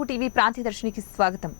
Telugu TV ప్రాంతీయ దర్శనికి స్వాగతం.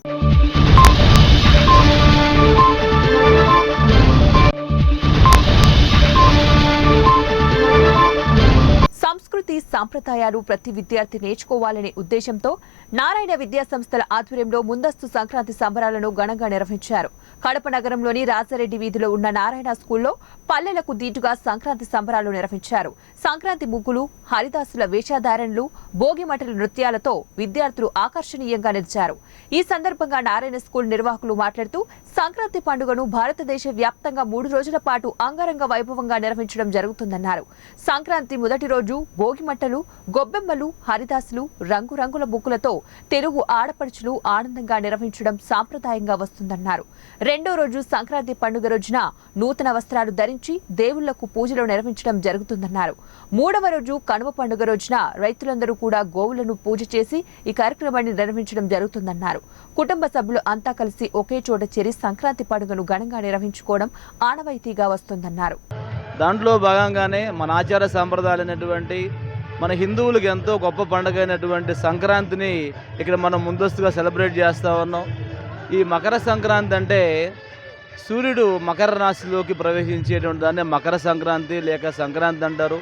సంస్కృతి సంప్రదాయాలు ప్రతి విద్యార్థి నేర్చుకోవాలనే ఉద్దేశంతో నారాయణ విద్యా సంస్థల ఆధ్వర్యంలో ముందస్తు సంక్రాంతి సంబరాలను ఘనంగా నిర్వహించారు. కడప నగరంలోని రాజారెడ్డి వీధిలో ఉన్న నారాయణ స్కూల్లో పల్లెలకు దీటుగా సంక్రాంతి సంబరాలు నిర్వహించారు. సంక్రాంతి ముగ్గులు, హరిదాసుల వేషధారణలు, భోగిమంటల నృత్యాలతో విద్యార్థులు ఆకర్షణీయంగా నిలిచారు. ఈ సందర్భంగా నారాయణ స్కూల్ నిర్వాహకులు మాట్లాడుతూ సంక్రాంతి పండుగను భారతదేశ వ్యాప్తంగా 3 రోజుల పాటు అంగరంగ వైభవంగా నిర్వహించడం జరుగుతుందన్నారు. సంక్రాంతి మొదటి రోజు భోగిమంటలు, గొబ్బెమ్మలు, హరిదాసులు, రంగురంగుల ముగ్గులతో తెలుగు ఆడపడుచులు ఆనందంగా నిర్వహించడం సాంప్రదాయంగా వస్తుందన్నారు. రెండో రోజు సంక్రాంతి పండుగ రోజున నూతన వస్త్రాలు ధరించి దేవుళ్లకు పూజలు నిర్వహించడం జరుగుతుందన్నారు. మూడవ రోజు కనుమ పండుగ రోజున రైతులందరూ కూడా గోవులను పూజ చేసి ఈ కార్యక్రమాన్ని నిర్వహించడం జరుగుతుందన్నారు. కుటుంబ సభ్యులు అంతా కలిసి ఒకే చోట చేరి సంక్రాంతి పండుగను ఘనంగా నిర్వహించుకోవడం ఆనవాయితీగా వస్తుందన్నారు. దాంట్లో భాగంగానే మన ఆచార సాంప్రదాయాలైనటువంటి మన హిందువులకు ఎంతో గొప్ప పండుగ అయినటువంటి సంక్రాంతిని ఇక్కడ మనం ముందస్తుగా సెలబ్రేట్ చేస్తూ ఉన్నాం. ఈ మకర సంక్రాంతి అంటే సూర్యుడు మకర రాశిలోకి ప్రవేశించేటువంటి దాన్ని మకర సంక్రాంతి లేక సంక్రాంతి అంటారు.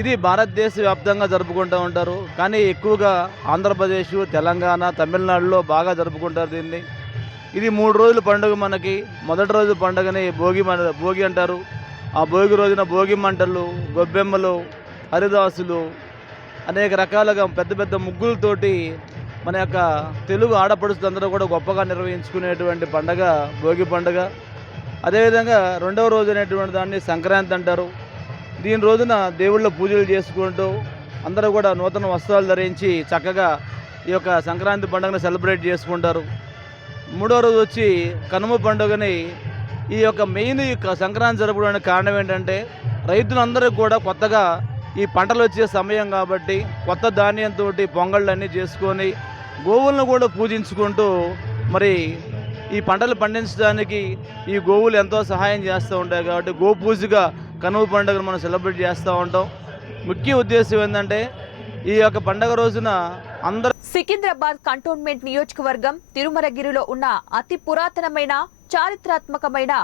ఇది భారతదేశ వ్యాప్తంగా జరుపుకుంటూ ఉంటారు. కానీ ఎక్కువగా ఆంధ్రప్రదేశ్, తెలంగాణ, తమిళనాడులో బాగా జరుపుకుంటారు దీన్ని. ఇది 3 రోజుల పండుగ. మనకి మొదటి రోజు పండుగని భోగి అంటారు. ఆ భోగి రోజున భోగి మంటలు, గొబ్బెమ్మలు, హరిదాసులు, అనేక రకాలుగా పెద్ద పెద్ద ముగ్గులతోటి మన యొక్క తెలుగు ఆడపడుచులందరూ కూడా గొప్పగా నిర్వహించుకునేటువంటి పండుగ భోగి పండుగ. అదేవిధంగా రెండవ రోజు అనేటువంటి దాన్ని సంక్రాంతి అంటారు. దీని రోజున దేవుళ్ళ పూజలు చేసుకుంటూ అందరూ కూడా నూతన వస్త్రాలు ధరించి చక్కగా ఈ యొక్క సంక్రాంతి పండుగను సెలబ్రేట్ చేసుకుంటారు. మూడో రోజు వచ్చి కనుమ పండుగని ఈ యొక్క మెయిన్ సంక్రాంతి జరపడానికి కారణం ఏంటంటే రైతులందరూ కూడా కొత్తగా ఈ పంటలు వచ్చే సమయం కాబట్టి కొత్త ధాన్యంతో పొంగళ్ళన్నీ చేసుకొని గోవులను కూడా పూజించుకుంటూ మరి ఈ పంటలు పండించడానికి ఈ గోవులు ఎంతో సహాయం చేస్తూ ఉంటాయి. కాబట్టి గోపూజగా కనుమ పండుగను మనం సెలబ్రేట్ చేస్తూ ఉంటాం. ముఖ్య ఉద్దేశం ఏంటంటే ఈ యొక్క పండుగ రోజున అందరూ సికింద్రాబాద్ కంటోన్మెంట్ నియోజకవర్గం తిరుమలగిరిలో ఉన్న అతి పురాతనమైన చారిత్రాత్మకమైన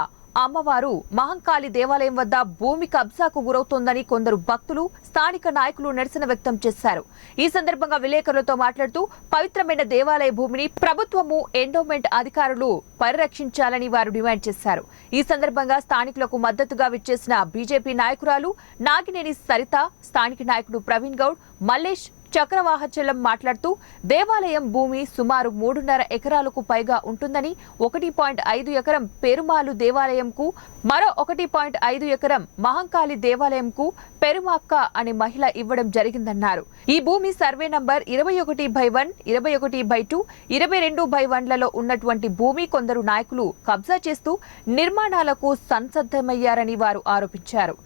అమ్మవారు మహంకాళి దేవాలయం వద్ద భూమి కబ్జాకు గురవుతోందని కొందరు భక్తులు, స్థానిక నాయకులు నిరసన వ్యక్తం చేశారు. ఈ సందర్భంగా విలేకరులతో మాట్లాడుతూ పవిత్రమైన దేవాలయ భూమిని ప్రభుత్వము, ఎండోమెంట్ అధికారులు పరిరక్షించాలని వారు డిమాండ్ చేశారు. ఈ సందర్భంగా స్థానికులకు మద్దతుగా విచ్చేసిన బీజేపీ నాయకురాలు నాగినేని సరిత, స్థానిక నాయకుడు ప్రవీణ్ గౌడ్, మల్లేష్, చక్రవాహచలం మాట్లాడుతూ దేవాలయం భూమి సుమారు 3.5 ఎకరాలకు పైగా ఉంటుందని, 1.5 ఎకరం పెరుమాలు దేవాలయంకు, మరో 1.5 ఎకరం మహంకాళి దేవాలయంకు పెరుమాక్క అనే మహిళ ఇవ్వడం జరిగిందన్నారు. ఈ భూమి సర్వే నంబర్ 21/1, 21/2, 22/1లలో ఉన్నటువంటి భూమి కొందరు నాయకులు కబ్జా చేస్తూ నిర్మాణాలకు సంసిద్ధమయ్యారని వారు ఆరోపించారు.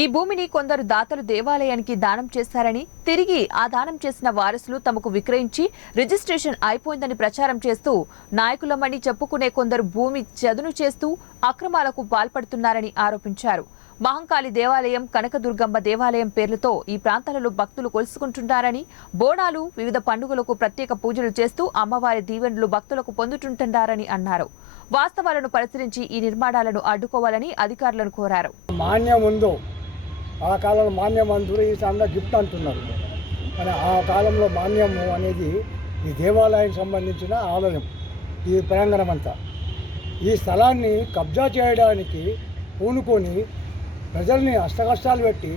ఈ భూమిని కొందరు దాతలు దేవాలయానికి దానం చేశారని, తిరిగి ఆ దానం చేసిన వారసులు తమకు విక్రయించి రిజిస్ట్రేషన్ అయిపోయిందని ప్రచారం చేస్తూ నాయకులమని చెప్పుకునే కొందరు భూమి చదును చేస్తూ అక్రమాలకు పాల్పడుతున్నారని ఆరోపించారు. మహంకాళి దేవాలయం, కనకదుర్గమ్మ దేవాలయం పేర్లతో ఈ ప్రాంతాలలో భక్తులు కొలుసుకుంటున్నారని, బోనాలు, వివిధ పండుగలకు ప్రత్యేక పూజలు చేస్తూ అమ్మవారి దీవెనలు భక్తులకు పొందుతుంటున్నారని అన్నారు. వాస్తవాలను పరిశీలించి ఈ నిర్మాణాలను అడ్డుకోవాలని అధికారులను కోరారు. ఆ కాలంలో మాన్యం అంటారు, ఈ సమయంలో గిఫ్ట్ అంటున్నారు. కానీ ఆ కాలంలో మాన్యము అనేది ఈ దేవాలయానికి సంబంధించిన ఆలయం, ఈ ప్రాంగణం అంతా. ఈ స్థలాన్ని కబ్జా చేయడానికి పూనుకొని ప్రజల్ని అష్టకష్టాలు పెట్టి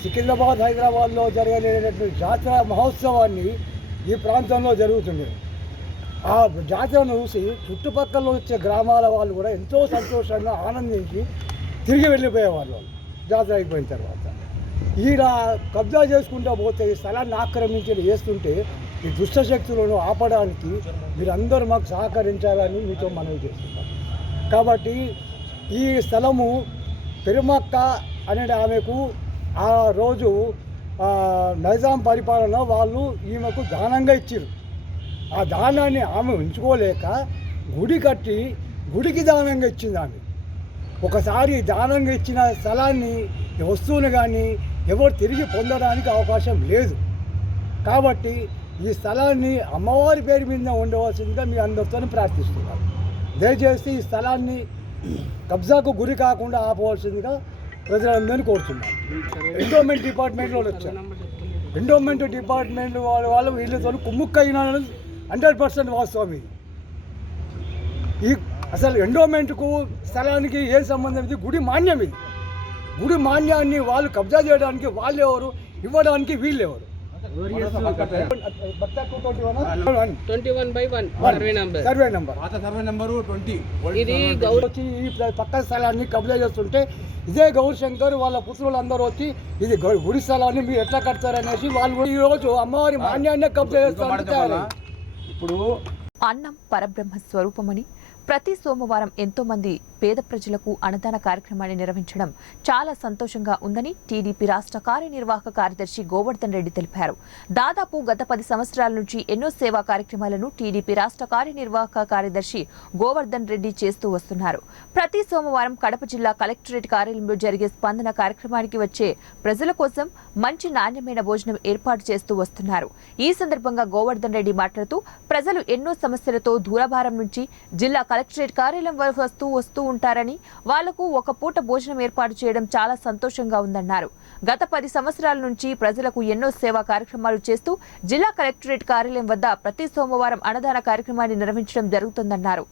సికింద్రాబాద్, హైదరాబాద్లో జరగలేనటువంటి జాతర మహోత్సవాన్ని ఈ ప్రాంతంలో జరుగుతుంది. ఆ జాతరను చూసి చుట్టుపక్కల వచ్చే గ్రామాల వాళ్ళు కూడా ఎంతో సంతోషంగా ఆనందించి తిరిగి వెళ్ళిపోయేవాళ్ళు. జాతర అయిపోయిన తర్వాత ఈడ కబ్జా చేసుకుంటూ పోతే ఈ స్థలాన్ని ఆక్రమించి వేస్తుంటే ఈ దుష్టశక్తులను ఆపడానికి మీరందరూ మాకు సహకరించాలని మీతో మనవి చేస్తున్నాం. కాబట్టి ఈ స్థలము పెరుమక్క అనే ఆమెకు ఆ రోజు నైజాం పరిపాలన వాళ్ళు ఈమెకు దానంగా ఇచ్చారు. ఆ దానాన్ని ఆమె ఉంచుకోలేక గుడి కట్టి గుడికి దానంగా ఇచ్చింది ఆమె. ఒకసారి దానంగా ఇచ్చిన స్థలాన్ని, వస్తువుని కానీ ఎవరు తిరిగి పొందడానికి అవకాశం లేదు. కాబట్టి ఈ స్థలాన్ని అమ్మవారి పేరు మీద ఉండవలసిందిగా మీ అందరితో ప్రార్థిస్తున్నాను. దయచేసి ఈ స్థలాన్ని కబ్జాకు గురి కాకుండా ఆపవలసిందిగా ప్రజలందరినీ కోరుతున్నాను. ఎండోమెంట్ డిపార్ట్మెంట్ వాళ్ళు వచ్చారు. ఎండోమెంట్ డిపార్ట్మెంట్ వాళ్ళు వీళ్ళతో కుమ్ముక్కైన 100% వాస్తవం ఇది. ఈ అసలు ఎండోమెంట్కు స్థలానికి ఏ సంబంధం? ఇది గుడి మాన్యం. ఇది గుడి మాన్యాన్ని వాళ్ళు కబ్జా చేయడానికి వాళ్ళు ఎవరు, ఇవ్వడానికి వీళ్ళు ఎవరు? 21/1 సర్వే నెంబర్ ఇది వచ్చి ఈ పక్క స్థలాన్ని కబ్జా చేస్తుంటే ఇదే గౌరశంకర్ వాళ్ళ పుత్రులందరూ వచ్చి ఇది గుడి స్థలాన్ని మీరు ఎట్లా కడతారనేసి వాళ్ళు ఈ రోజు అమ్మవారి మాన్యాన్ని కబ్జా చేస్తారు. ఇప్పుడు అన్నం పరబ్రహ్మ స్వరూపమని ప్రతి సోమవారం ఎంతో మంది పేద ప్రజలకు అన్నదాన కార్యక్రమాన్ని నిర్వహించడం చాలా సంతోషంగా ఉందని టీడీపీ రాష్ట్ర కార్యనిర్వాహక కార్యదర్శి గోవర్ధన్ రెడ్డి తెలిపారు. దాదాపు గత 10 సంవత్సరాల నుంచి ఎన్నో సేవా కార్యక్రమాలను టీడీపీ రాష్ట్ర కార్యనిర్వాహక కార్యదర్శి గోవర్ధన్ రెడ్డి చేస్తూ వస్తున్నారు. ప్రతి సోమవారం కడప జిల్లా కలెక్టరేట్ కార్యాలయంలో జరిగే స్పందన కార్యక్రమానికి వచ్చే ప్రజల కోసం మంచి నాణ్యమైన భోజనం ఏర్పాటు చేస్తూ వస్తున్నారు. ఈ సందర్భంగా గోవర్ధన్ రెడ్డి మాట్లాడుతూ ప్రజలు ఎన్నో సమస్యలతో దూరభారం నుంచి జిల్లా కలెక్టరేట్ కార్యాలయం వస్తూ ఉంటారని, వాళ్లకు ఒక పూట భోజనం ఏర్పాటు చేయడం చాలా సంతోషంగా ఉందన్నారు. గత 10 సంవత్సరాల నుంచి ప్రజలకు ఎన్నో సేవా కార్యక్రమాలు చేస్తూ జిల్లా కలెక్టరేట్ కార్యాలయం వద్ద ప్రతి సోమవారం అన్నదాన కార్యక్రమాన్ని నిర్వహించడం జరుగుతుందన్నారు.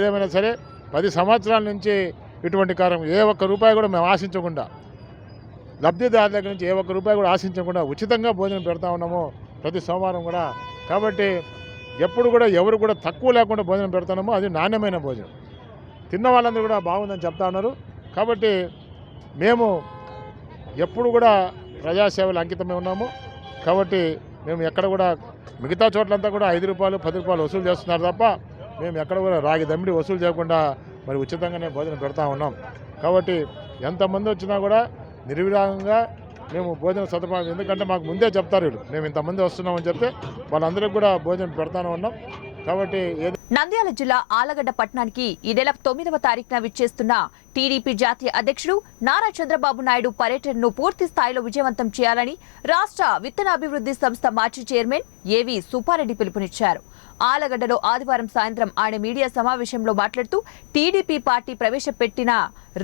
ఏదేమైనా సరే 10 సంవత్సరాల నుంచి ఇటువంటి కార్యక్రమం ఏ ఒక్క రూపాయి కూడా మేము ఆశించకుండా, లబ్ధిదారుల దగ్గర నుంచి ఏ ఒక్క రూపాయి కూడా ఆశించకుండా ఉచితంగా భోజనం పెడతా ఉన్నాము ప్రతి సోమవారం కూడా. కాబట్టి ఎప్పుడు కూడా ఎవరు కూడా తక్కువ లేకుండా భోజనం పెడతామో అది నాణ్యమైన భోజనం. తిన్న వాళ్ళందరూ కూడా బాగుందని చెప్తా ఉన్నారు. కాబట్టి మేము ఎప్పుడు కూడా ప్రజాసేవలు అంకితమే ఉన్నాము. కాబట్టి మేము ఎక్కడ కూడా మిగతా చోట్లంతా కూడా 5 రూపాయలు 10 రూపాయలు వసూలు చేస్తున్నారు తప్ప మేము ఎక్కడ కూడా రాగి దమ్మిడి వసూలు చేయకుండా మరి ఉచితంగానే భోజనం పెడతా ఉన్నాం. కాబట్టి ఎంతమంది వచ్చినా కూడా నిర్విరాగంగా మేము భోజన సదుపాయం, ఎందుకంటే మాకు ముందే చెప్తారు వీళ్ళు మేము ఇంతమంది వస్తున్నామని చెప్తే వాళ్ళందరికీ కూడా భోజనం పెడతానే ఉన్నాం. కాబట్టి నంద్యాల జిల్లా ఆలగడ్డ పట్టణానికి ఈ నెల 9వ తారీఖున విచ్చేస్తున్న టీడీపీ జాతీయ అధ్యక్షుడు నారా చంద్రబాబు నాయుడు పర్యటనను పూర్తి స్థాయిలో విజయవంతం చేయాలని రాష్ట్ర విత్తనాభివృద్ధి సంస్థ మాజీ చైర్మన్ ఏవి సుబ్బారెడ్డి పిలుపునిచ్చారు. ఆలగడ్డలో ఆదివారం సాయంత్రం ఆయన మీడియా సమావేశంలో మాట్లాడుతూ టీడీపీ పార్టీ ప్రవేశపెట్టిన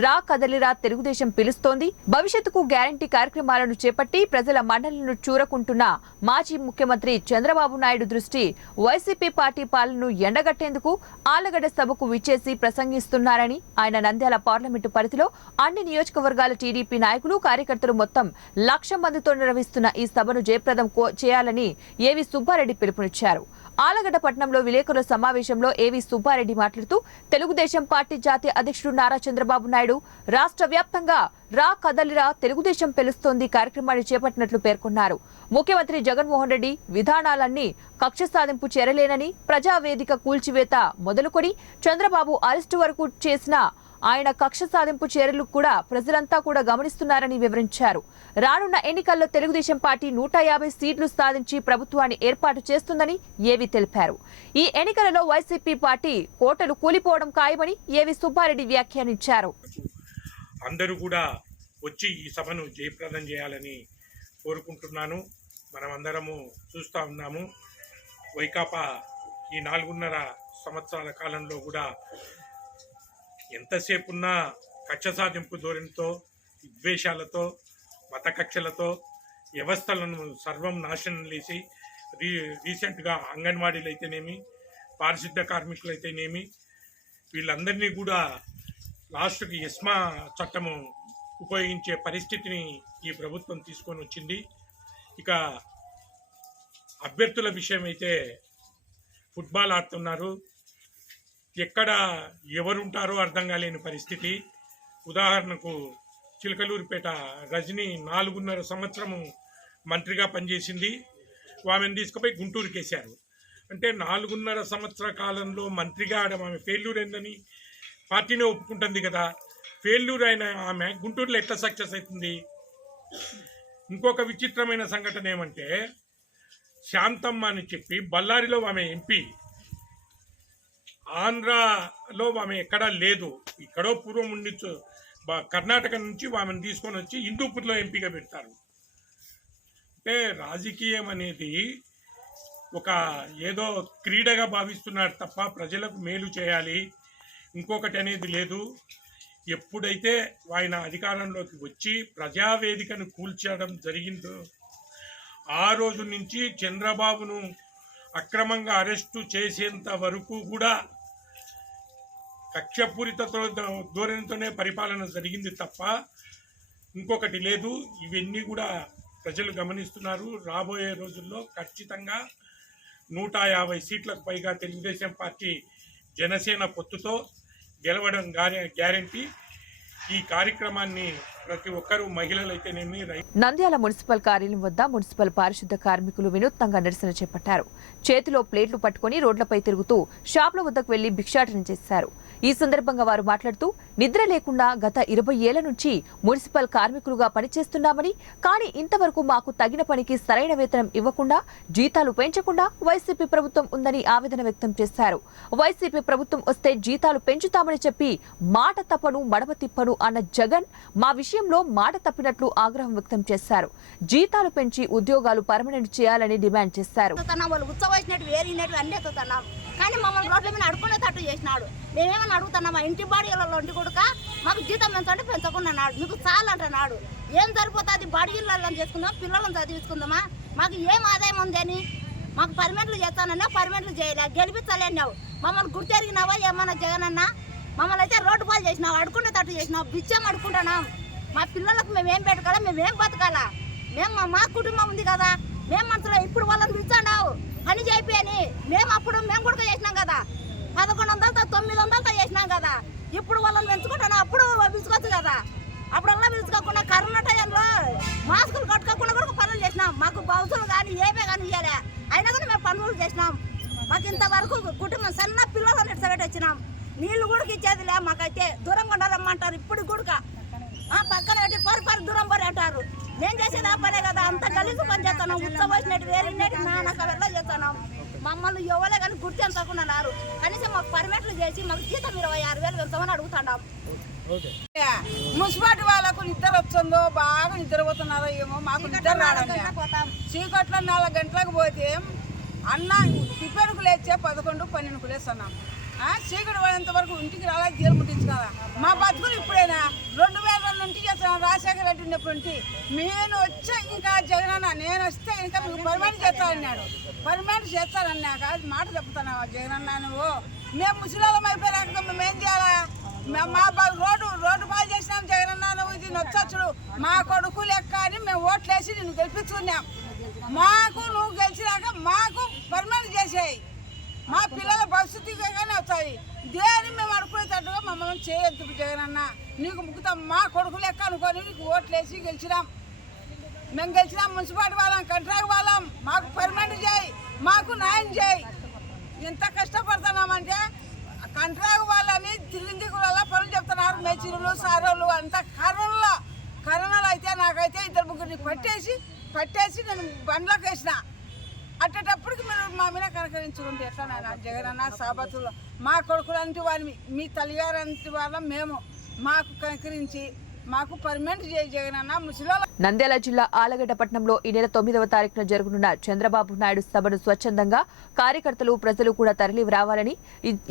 రా కదలిరా తెలుగుదేశం పిలుస్తోంది, భవిష్యత్తుకు గ్యారంటీ కార్యక్రమాలను చేపట్టి ప్రజల మండలను చూరకుంటున్న మాజీ ముఖ్యమంత్రి చంద్రబాబు నాయుడు దృష్టి వైసీపీ పార్టీ పాలనను ఎండగట్టేందుకు ఆలగడ్డ సభకు విచ్చేసి ప్రసంగిస్తున్నారని, ఆయన నంద్యాల పార్లమెంటు పరిధిలో అన్ని నియోజకవర్గాల టీడీపీ నాయకులు కార్యకర్తలు మొత్తం 1,00,000 మందితో నిర్వహిస్తున్న ఈ సభను జయప్రదం చేయాలని ఏవి సుబ్బారెడ్డి పిలుపునిచ్చారు. ఆలగడ్డ పట్టణంలో విలేకరుల సమావేశంలో ఏవి సుబ్బారెడ్డి మాట్లాడుతూ తెలుగుదేశం పార్టీ జాతీయ అధ్యక్షుడు నారా చంద్రబాబు నాయుడు రాష్ట్ర వ్యాప్తంగా రా కదలిరా తెలుగుదేశం పిలుస్తోంది కార్యక్రమాన్ని చేపట్టినట్లు పేర్కొన్నారు. ముఖ్యమంత్రి జగన్మోహన్ రెడ్డి విధానాలన్నీ కక్ష సాధింపు చర్యలేనని, ప్రజావేదిక కూల్చివేత మొదలుకొని చంద్రబాబు అరెస్టు వరకు చేసిన ఆయన కక్ష సాధింపు చర్యలు కూడా ప్రజలంతా కూడా గమనిస్తున్నారని వివరించారు. రానున్న ఎన్నికల్లో తెలుగుదేశం పార్టీ 150 సీట్లు సాధించి ప్రభుత్వాన్ని ఏర్పాటు చేస్తుందని ఏవి తెలిపారు. ఈ ఎన్నికలలో వైసీపీ పార్టీ కోటలు కూలిపోవడం ఖాయమని ఏవి సుబ్బారెడ్డి వ్యాఖ్యానించారు. అందరూ కూడా వచ్చి ఈ సభను జయప్రదం చేయాలని కోరుకుంటున్నాను. మనమందరము చూస్తూ ఉన్నాము, వైకాపా ఈ 4.5 సంవత్సరాల కాలంలో కూడా ఎంతసేపు ఉన్నా కక్ష సాధింపు ధోరణితో, విద్వేషాలతో, మత కక్షలతో వ్యవస్థలను సర్వం నాశనం చేసి రీసెంట్గా అంగన్వాడీలు అయితేనేమి, పారిశుద్ధ కార్మికులు అయితేనేమి వీళ్ళందరినీ కూడా లాస్ట్కి ఎస్మా చట్టము ఉపయోగించే పరిస్థితిని ఈ ప్రభుత్వం తీసుకొని వచ్చింది. ఇక అభ్యర్థుల విషయం అయితే ఫుట్బాల్ ఆడుతున్నారు, ఎక్కడ ఎవరుంటారో అర్థం కాలేని పరిస్థితి. ఉదాహరణకు చిలకలూరిపేట రజని 4.5 సంవత్సరము మంత్రిగా పనిచేసింది, ఆమెను తీసుకుపోయి గుంటూరుకి వేశారు. అంటే 4.5 సంవత్సర కాలంలో మంత్రిగా ఆమె ఫెయిల్యూర్ అయిందని పార్టీనే ఒప్పుకుంటుంది కదా. ఫెయిల్యూర్ అయిన ఆమె గుంటూరులో ఎట్లా సక్సెస్ అవుతుంది? ఇంకొక విచిత్రమైన సంఘటన ఏమంటే, శాంతమ్మ అని చెప్పి బళ్ళారిలో ఆమె ఎంపీ, ఆంధ్రాలో ఆమె ఎక్కడా లేదు, ఇక్కడో పూర్వం ఉండి కర్ణాటక నుంచి ఆమెను తీసుకొని వచ్చి హిందూపూర్లో ఎంపీగా పెడతారు. అంటే రాజకీయం అనేది ఒక ఏదో క్రీడగా భావిస్తున్నారు తప్ప ప్రజలకు మేలు చేయాలి ఇంకొకటి అనేది లేదు. ఎప్పుడైతే ఆయన అధికారంలోకి వచ్చి ప్రజావేదికను కూల్చడం జరిగిందో ఆ రోజు నుంచి చంద్రబాబును అక్రమంగా అరెస్టు చేసేంత వరకు కూడా కక్షపూరిత ధోరణితోనే పరిపాలన జరిగింది తప్ప ఇంకొకటి లేదు. ఇవన్నీ కూడా ప్రజలు గమనిస్తున్నారు. రాబోయే రోజుల్లో ఖచ్చితంగా 150 సీట్లకు పైగా తెలుగుదేశం పార్టీ జనసేన పొత్తుతో గెలవడం గ్యారంటీ. ఈ కార్యక్రమాన్ని ప్రతి ఒక్కరూ మహిళలైతేనేమి నంద్యాల మున్సిపల్ కార్యాలయం వద్ద మున్సిపల్ పారిశుద్ధ కార్మికులు వినూత్నంగా నిరసన చేపట్టారు. చేతిలో ప్లేట్లు పట్టుకుని రోడ్లపై తిరుగుతూ షాపుల వద్దకు వెళ్లి భిక్షాటన చేశారు. ఈ సందర్భంగా వారు మాట్లాడుతూ నిద్ర లేకుండా గత 20 ఏళ్ల నుంచి మున్సిపల్ కార్మికులుగా పనిచేస్తున్నామని, కానీ ఇంతవరకు మాకు తగిన పనికి సరైన వేతనం ఇవ్వకుండా, జీతాలు పెంచకుండా వైసీపీ ప్రభుత్వం ఉందని ఆవేదన వ్యక్తం చేశారు. వైసీపీ ప్రభుత్వం వస్తే జీతాలు పెంచుతామని చెప్పి మాట తప్పను మడమ తిప్పను అన్న జగన్ మా విషయంలో మాట తప్పినట్లు ఆగ్రహం వ్యక్తం చేశారు. జీతాలు పెంచి ఉద్యోగాలు పర్మనెంట్ చేయాలని డిమాండ్ చేశారు. కానీ మమ్మల్ని రోడ్ల మీద అడుకునేటట్టు చేసినాడు. మేమేమన్నా అడుగుతున్నాం, మా ఇంటి బాడీలలో ఉండి కొడుక మాకు జీతం పెంచండి పెంచకున్నాడు, మీకు చాలు అంటున్నాడు. ఏం సరిపోతుంది? బాడీలలో చేసుకుందాం, పిల్లలను చదివించుకుందామా? మాకు ఏం ఆదాయం ఉంది అని మాకు పర్మనెంట్లు చేస్తానన్నా పర్మనెంట్లు చేయలే, గెలిపించలేనావు. మమ్మల్ని గుర్తెరిగినావా ఏమన్నా జగన్ అన్న? మమ్మల్ని అయితే రోడ్డు పాలు చేసినావు, అడుకునేటట్టు చేసినావు, బిచ్చం అడుకుంటున్నాం. మా పిల్లలకు మేమేం పెట్టాలా, మేమేం బతకాలా? మేము మా కుటుంబం ఉంది కదా, మేము మనసులో ఇప్పుడు వాళ్ళని పిలిచాడావు పని చేపి అని. మేము అప్పుడు మేము కూడా చేసినాం కదా, 1100తో 900తో చేసినాం కదా. ఇప్పుడు వాళ్ళని పెంచుకుంటాను, అప్పుడు పిలుచుకోవచ్చు కదా. అప్పుడల్లా పిలుచుకోకుండా కరోనా టైంలో మాస్కులు కట్టుకోకుండా కూడా పనులు చేసినాం. మాకు బౌసులు కానీ ఏవే కానీ ఇవ్వలే, అయినా కానీ మేము పనులు చేసినాం. మాకు ఇంతవరకు కుటుంబం సన్న పిల్లలు ఎట్సబెట్టి వచ్చినాం. నీళ్లు కూడా ఇచ్చేది లే మాకైతే. దూరంగా ఉండాలమ్మంటారు ఇప్పుడు కూడా, పక్కన పెట్టి పరి దూరం పరి అంటారు. నేను చేసేది ఆ పనే కదా, అంత కలిసి పని చేస్తున్నాం. ఉత్సవచ్చినట్టు వేరే నాకు వెళ్ళ చేస్తున్నాం. మమ్మల్ని ఎవరే కానీ గుర్తించకున్నారు. కనీసం మాకు పర్మిట్లు చేసి మాకు జీతం 26,000 పెంచమని అడుగుతున్నాం. మున్సిపాలిటీ వాళ్ళకు నిద్ర వచ్చిందో బాగా నిద్రపోతున్నారో ఏమో, మాకు నిద్ర రావడం. చీకట్లో 4 గంటలకు పోతే అన్న టిఫిన్కు లేచే 11-12కు లేస్తున్నాం. చీకటి పోయేంత వరకు ఇంటికి రాలా, జీలు ముట్టించుకోవాలా. మా బతుకులు ఇప్పుడైనా 2000 నుంచి చేస్తున్నాం. రాజశేఖర రెడ్డి ఉన్నప్పుడు నేను వచ్చా ఇంకా జగనన్న నేను వస్తే ఇంకా మీకు పర్మనెంట్ చేస్తానన్నాడు. పర్మనెంట్ చేస్తానన్నాక మాట చెప్తున్నావా జగనన్న నువ్వు? మేము ముసలాళ్ళం అయిపోయాక మేమేం చేయాలా? మా రోడ్డు పాలు చేసినాం జగనన్న, నువ్వు ఇది నొచ్చొచ్చుడు మా కొడుకు లెక్క అని మేము ఓట్లేసి నిన్ను గెలిపించుకున్నాం. మాకు నువ్వు గెలిచినాక మాకు పర్మనెంట్ చేసేయి, మా పిల్లల భవిష్యత్తుగానే వస్తాయి. దేని మేము అనుకునేటట్టుగా మమ్మల్ని చేయొద్దు జగనన్న. నీకు ముక్కుతాం మా కొడుకు లెక్క అనుకొని నీకు ఓట్లేసి గెలిచినాం. మేము గెలిచినాం మున్సిపాలిటీ వాళ్ళం, కంట్రాక్ట్ వాళ్ళం. మాకు పర్మనెంట్ చేయి, మాకు న్యాయం చేయి. ఎంత కష్టపడుతున్నామంటే కంట్రాక్ట్ వాళ్ళని తిరిగి కూడా పనులు చెప్తున్నారు. మెచ్చిరులు సారోళ్ళు అంతా కరోనాలో అయితే నాకైతే 2-3 పట్టేసి నేను బండ్లోకి వేసిన. అట్టేటప్పటికి మీరు మా మీద కనకరించుకుంటే ఎట్లా జగనన్న? సాబతులు మా కొడుకులంటి వారిని, మీ తల్లిగారంటి వాళ్ళం మేము, మాకు కనకరించి మాకు పర్మనెంట్ చేయి జగనన్న. ముసలి నంద్యాల జిల్లా ఆలగడ్డ పట్టణంలో ఈ నెల 9వ తారీఖున జరగనున్న చంద్రబాబు నాయుడు సభను స్వచ్ఛందంగా కార్యకర్తలు ప్రజలు కూడా తరలి రావాలని,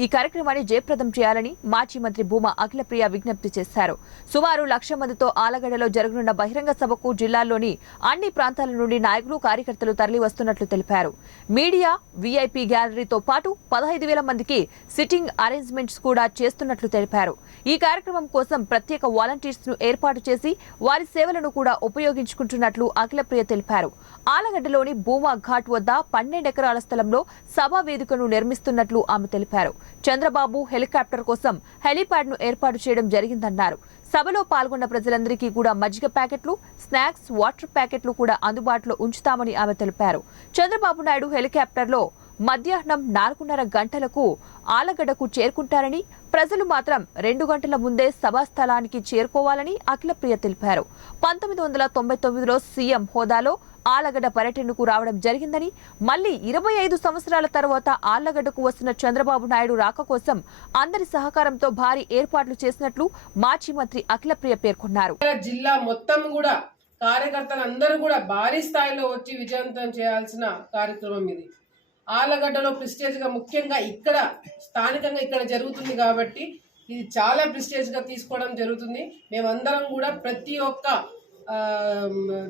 ఈ కార్యక్రమాన్ని జయప్రదం చేయాలని మాజీ మంత్రి భూమా అఖిలప్రియ విజ్ఞప్తి చేశారు. సుమారు 1,00,000 మందితో ఆలగడ్డలో జరగనున్న బహిరంగ సభకు జిల్లాలోని అన్ని ప్రాంతాల నుండి నాయకులు కార్యకర్తలు తరలి వస్తున్నట్లు తెలిపారు. మీడియా వీఐపీ గ్యాలరీతో పాటు 15,000 మందికి సిట్టింగ్ అరేంజ్మెంట్స్ కూడా చేస్తున్నట్లు తెలిపారు. ఈ కార్యక్రమం కోసం ప్రత్యేక వాలంటీర్స్ ను ఏర్పాటు చేసి వారి సేవలను కూడా ఉపయోగించుకుంటున్నట్లు అఖిలప్రియ తెలిపారు. ఆలగడ్డలోని భూమా ఘాట్ వద్ద 12 ఎకరాల స్థలంలో సభా వేదికను నిర్మిస్తున్నట్లు ఆమె తెలిపారు. చంద్రబాబు హెలికాప్టర్ కోసం హెలీప్యాడ్ ను ఏర్పాటు చేయడం జరిగిందన్నారు. సభలో పాల్గొన్న ప్రజలందరికీ కూడా మజ్జిగ ప్యాకెట్లు, స్నాక్స్, వాటర్ ప్యాకెట్లు కూడా అందుబాటులో ఉంచుతామని ఆమె తెలిపారు. చంద్రబాబు నాయుడు హెలికాప్టర్లో మధ్యాహ్నం 4:30 గంటలకు ఆలగడ్డకు చేరుకుంటారని, ప్రజలు మాత్రం 2 గంటల ముందే సభా స్థలానికి చేరుకోవాలని అఖిలప్రియ తెలిపారు. 1999లో సీఎం హోదాలో ఆలగడ్డ పర్యటనకు రావడం జరిగిందని, మళ్లీ 25 సంవత్సరాల తర్వాత ఆలగడ్డకు వస్తున్న చంద్రబాబు నాయుడు రాక కోసం అందరి సహకారంతో భారీ ఏర్పాట్లు చేసినట్లు మాజీ మంత్రి అఖిలప్రియ పేర్కొన్నారు. జిల్లా మొత్తం కూడా కార్యకర్తలు అందరూ కూడా భారీ స్థాయిలో వచ్చి విజయవంతం చేయాల్సిన కార్యక్రమం ఇది. ఆలగడ్డలో ప్రెస్టేజ్గా ముఖ్యంగా ఇక్కడ స్థానికంగా ఇక్కడ జరుగుతుంది కాబట్టి ఇది చాలా ప్రెస్టేజ్గా తీసుకోవడం జరుగుతుంది. మేమందరం కూడా ప్రతి ఒక్క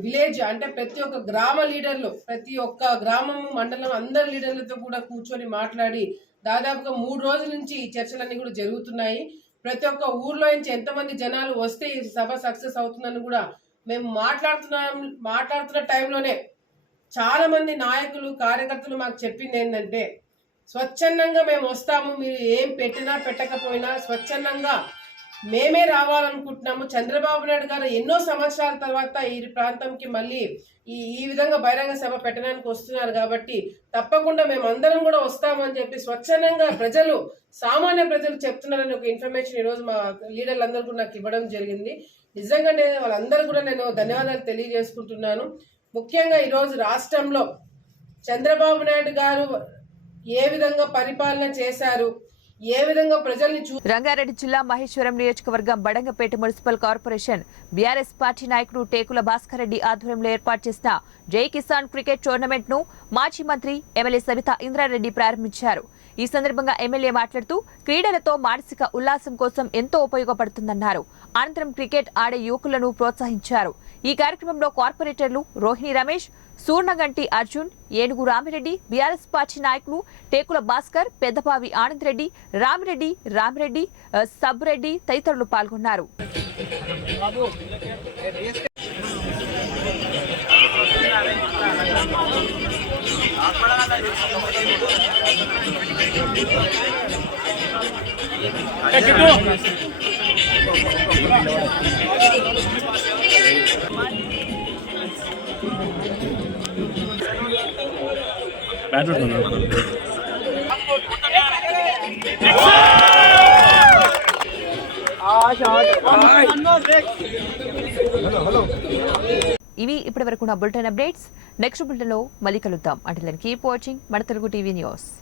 విలేజ్ అంటే ప్రతి ఒక్క గ్రామ లీడర్లు, ప్రతి ఒక్క గ్రామం మండలం అందరి లీడర్లతో కూడా కూర్చొని మాట్లాడి దాదాపుగా 3 రోజుల నుంచి ఈ చర్చలన్నీ కూడా జరుగుతున్నాయి. ప్రతి ఒక్క ఊర్లో నుంచి ఎంతమంది జనాలు వస్తే ఈ సభ సక్సెస్ అవుతుందని కూడా మేము మాట్లాడుతున్న టైంలోనే చాలా మంది నాయకులు కార్యకర్తలు మాకు చెప్పింది ఏంటంటే స్వచ్ఛందంగా మేము వస్తాము, మీరు ఏం పెట్టినా పెట్టకపోయినా స్వచ్ఛందంగా మేమే రావాలనుకుంటున్నాము. చంద్రబాబు నాయుడు గారు ఎన్నో సంవత్సరాల తర్వాత ఈ ప్రాంతంకి మళ్ళీ ఈ విధంగా బహిరంగ సభ పెట్టడానికి వస్తున్నారు కాబట్టి తప్పకుండా మేము అందరం కూడా వస్తామని చెప్పి స్వచ్ఛందంగా ప్రజలు, సామాన్య ప్రజలు చెప్తున్నారని ఒక ఇన్ఫర్మేషన్ ఈరోజు మా లీడర్లందరూ కూడా నాకు ఇవ్వడం జరిగింది. నిజంగా వాళ్ళందరూ కూడా నేను ధన్యవాదాలు తెలియజేసుకుంటున్నాను. ముఖ్యంగా ఈరోజు రాష్ట్రంలో చంద్రబాబు నాయుడు గారు ఏ విధంగా పరిపాలన చేశారు, ఏ విధంగా ప్రజల్ని రంగారెడ్డి జిల్లా మహేశ్వరం నియోజకవర్గం Badangpet municipal corporation BRS party నాయకుడు టేకుల భాస్కర్ రెడ్డి ఆధ్వర్యంలో ఏర్పాటు చేసిన జై కిసాన్ క్రికెట్ టోర్నమెంట్ ను మాజీ మంత్రి ఎమ్మెల్యే సవితా ఇంద్రారెడ్డి ప్రారంభించారు. ఈ సందర్భంగా ఎమ్మెల్యే మాట్లాడుతూ క్రీడలతో మానసిక ఉల్లాసం కోసం ఎంతో ఉపయోగపడుతుందన్నారు. అనంతరం క్రికెట్ ఆడే యువకులను ప్రోత్సహించారు. ఈ కార్యక్రమంలో కార్పొరేటర్లు రోహిణి రమేష్, సూర్ణగంటి అర్జున్, ఏనుగు రామిరెడ్డి, బీఆర్ఎస్ పార్టీ నాయకులు టేకుల భాస్కర్, పెద్దపావి ఆనంద్ రెడ్డి, రామిరెడ్డి, సబ్రెడ్డి తదితరులు పాల్గొన్నారు. ఇవి ఇప్పటివరకు నా బులెటిన్ అప్డేట్స్. నెక్స్ట్ బులెటిన్ లో మళ్ళీ కలుద్దాం. అంటిల్ దెన్ కీప్ వాచింగ్ మన తెలుగు టీవీ న్యూస్.